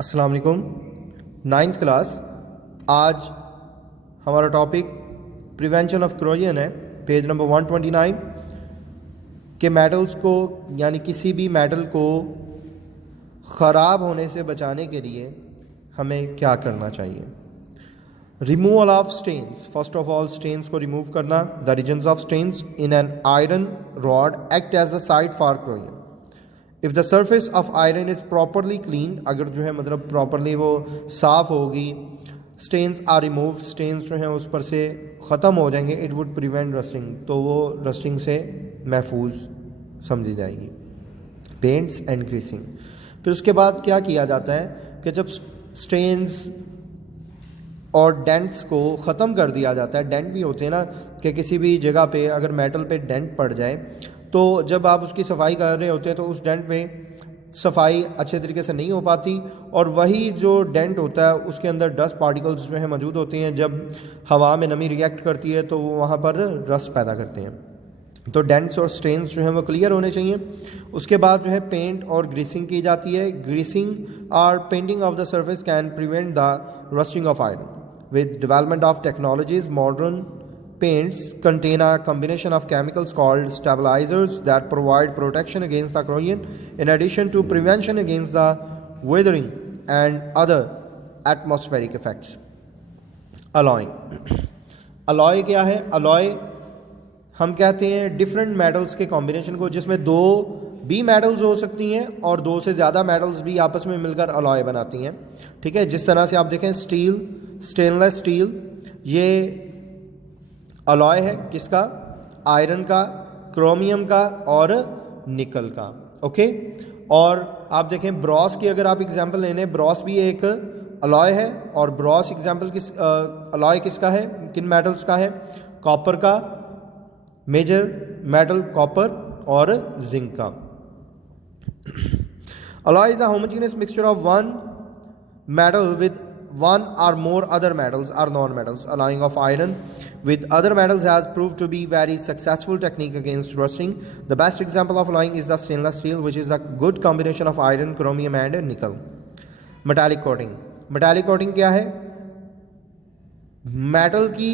अस्सलाम वालेकुम। 9th class. आज हमारा टॉपिक प्रिवेंशन ऑफ करोजन है। पेज नंबर 129 के मेटल्स को यानी किसी भी मेटल को ख़राब होने से बचाने के लिए हमें क्या करना चाहिए। Removal of stains. First of all stains को रिमूव करना। The reasons of stains in an iron rod act as the site for corrosion. If the surface of iron is properly clean, अगर जो है मतलब प्रॉपरली वो साफ़ होगी, stains are remove, stains जो हैं उस पर से ख़त्म हो जाएंगे, इट वुड प्रिवेंट रस्टिंग, तो वो रस्टिंग से महफूज समझी जाएगी। Paints and greasing. फिर उसके बाद क्या किया जाता है कि जब स्टेन्स और डेंट्स को ख़त्म कर दिया जाता है, डेंट भी होते हैं ना कि किसी भी जगह पे अगर मेटल पे डेंट पड़ जाए तो जब आप उसकी सफाई कर रहे होते हैं तो उस डेंट पे सफाई अच्छे तरीके से नहीं हो पाती, और वही जो डेंट होता है उसके अंदर डस्ट पार्टिकल्स जो है मौजूद होते हैं। जब हवा में नमी रिएक्ट करती है तो वो वहाँ पर रस्ट पैदा करते हैं। तो डेंट्स और स्टेन्स जो हैं वो क्लियर होने चाहिए। उसके बाद जो है पेंट और ग्रीसिंग की जाती है। ग्रीसिंग और painting of the surface can prevent the rusting of iron. With development of technologies, modern paints contain a combination of chemicals called stabilizers that provide protection against the corrosion, in addition to prevention against the weathering and other atmospheric effects. Alloying. alloy क्या है? alloy हम कहते हैं different metals के combination को, जिसमें दो भी मेटल्स हो सकती हैं और दो से ज़्यादा मेटल्स भी आपस में मिलकर अलॉय बनाती हैं। ठीक है, जिस तरह से आप देखें स्टील, स्टेनलेस स्टील, ये अलॉय है किसका? आयरन का, क्रोमियम का और निकल का। ओके, और आप देखें ब्रॉस की अगर आप एग्जांपल लेने, ब्रॉस भी एक अलॉय है, और ब्रॉस एग्जांपल किस अलॉय किसका है, किन मेटल्स का है? कॉपर का, मेजर मेटल कॉपर और जिंक का। Alloy is a homogeneous mixture of one metal with one or more other metals or non-metals. Alloying of iron with other metals has proved to be very successful technique against rusting. The best example of alloying is the stainless steel, which is a good combination of iron, chromium and nickel. Metallic coating. Metallic coating क्या है? Metal की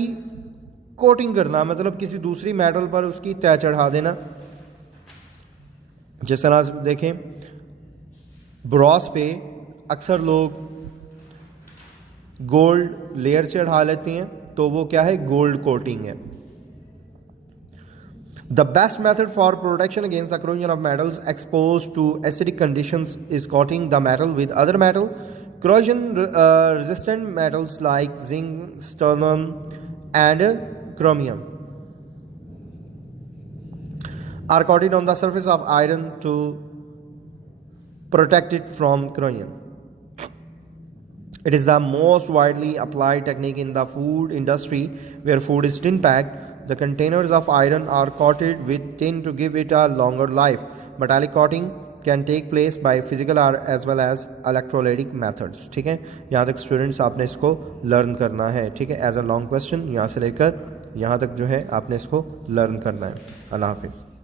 coating करना, मतलब किसी दूसरी metal पर उसकी तय चढ़ा देना। जिस तरह देखें ब्रॉस पे अक्सर लोग गोल्ड लेयर चढ़ा लेती हैं, तो वो क्या है? गोल्ड कोटिंग है। The best method for protection against the corrosion of metals exposed to acidic conditions is coating the metal with other metal. Corrosion resistant metals like zinc, strontium and chromium are coated on the surface of iron to protect it from corrosion. It is the most widely applied technique in the food industry, where food is tin packed. The containers of iron are coated with tin to give it a longer life. Metallic coating can take place by physical or as well as electrolytic methods. ठीक है, यहाँ तक students आपने इसको learn करना है। ठीक है, एज अ लॉन्ग क्वेश्चन यहाँ से लेकर यहाँ तक जो है आपने इसको लर्न करना है। अल्लाह हाफिज़।